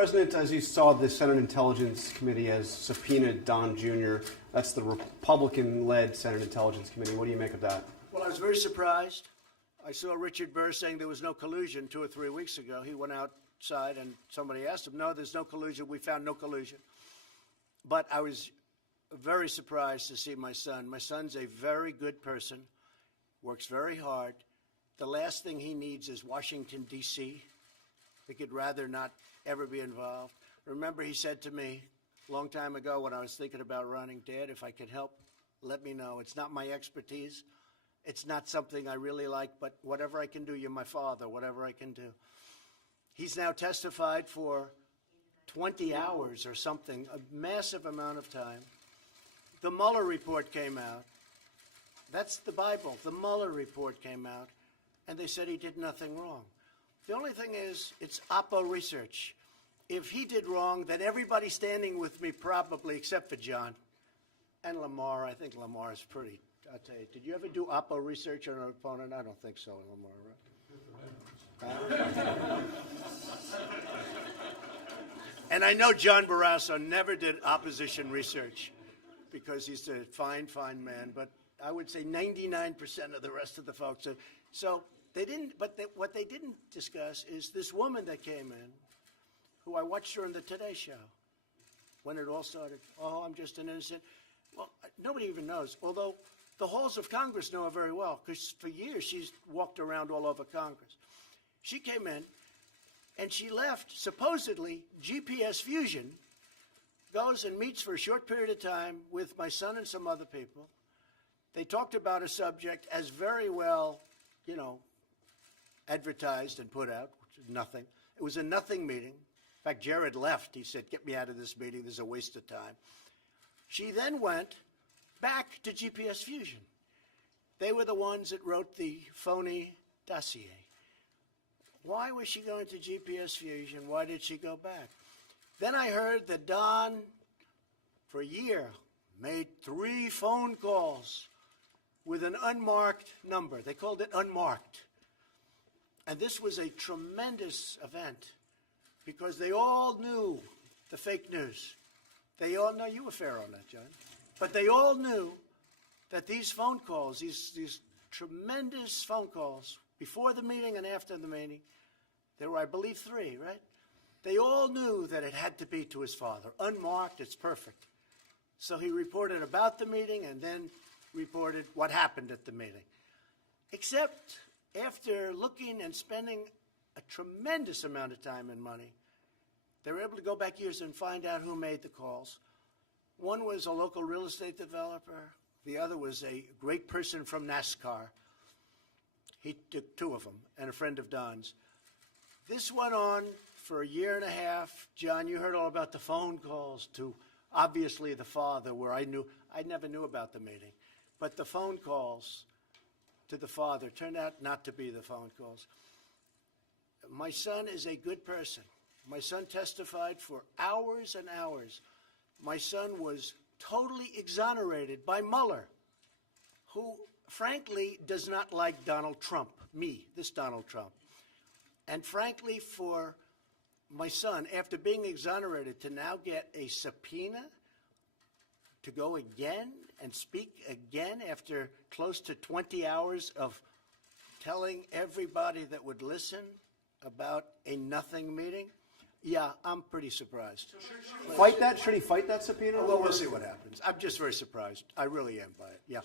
President, as you saw the Senate Intelligence Committee has subpoenaed Don Jr., that's the Republican-led Senate Intelligence Committee. What do you make of that? Well, I was very surprised. I saw Richard Burr saying there was no collusion 2 or 3 weeks ago. He went outside and somebody asked him, no, there's no collusion. We found no collusion. But I was very surprised to see my son. My son's a very good person, works very hard. The last thing he needs is Washington, D.C. He could rather not ever be involved. Remember, he said to me a long time ago when I was thinking about running, Dad, if I could help, let me know. It's not my expertise. It's not something I really like, but whatever I can do, you're my father, whatever I can do. He's now testified for 20 hours or something, a massive amount of time. The Mueller report came out. That's the Bible. The Mueller report came out, and they said he did nothing wrong. The only thing is, it's Oppo research. If he did wrong, then everybody standing with me probably, except for John and Lamar. I think Lamar is pretty, I'll tell you. Did you ever do Oppo research on an opponent? I don't think so, Lamar, right? And I know John Barrasso never did opposition research because he's a fine, fine man. But I would say 99% of the rest of the folks. So they didn't, but what they didn't discuss is this woman that came in, who I watched her on the Today Show when it all started. Oh, I'm just an innocent. Well, nobody even knows, although the halls of Congress know her very well because for years she's walked around all over Congress. She came in and she left, supposedly, GPS Fusion, goes and meets for a short period of time with my son and some other people. They talked about a subject as very well, you know, advertised and put out, which is nothing. It was a nothing meeting. In fact, Jared left. He said, get me out of this meeting. There's a waste of time. She then went back to GPS Fusion. They were the ones that wrote the phony dossier. Why was she going to GPS Fusion? Why did she go back? Then I heard that Don, for a year, made 3 phone calls with an unmarked number. They called it unmarked. And this was a tremendous event because they all knew the fake news. They all know, you were fair on that, John. But they all knew that these phone calls, these tremendous phone calls, before the meeting and after the meeting, there were, I believe, 3, right? They all knew that it had to be to his father. Unmarked, it's perfect. So he reported about the meeting and then reported what happened at the meeting. Except after looking and spending a tremendous amount of time and money, they were able to go back years and find out who made the calls. One was a local real estate developer. The other was a great person from NASCAR. He took 2 of them, and a friend of Don's. This went on for a year and a half. John, you heard all about the phone calls to, obviously, the father, where I never knew about the meeting. But the phone calls to the father turned out not to be the phone calls. My son is a good person. My son testified for hours and hours. My son was totally exonerated by Mueller, who, frankly, does not like Donald Trump, this Donald Trump. And frankly, for my son, after being exonerated, to now get a subpoena to go again and speak again after close to 20 hours of telling everybody that would listen about a nothing meeting, yeah, I'm pretty surprised. Fight that? Should he fight that subpoena? Well, we'll see what happens. I'm just very surprised. I really am by it, yeah.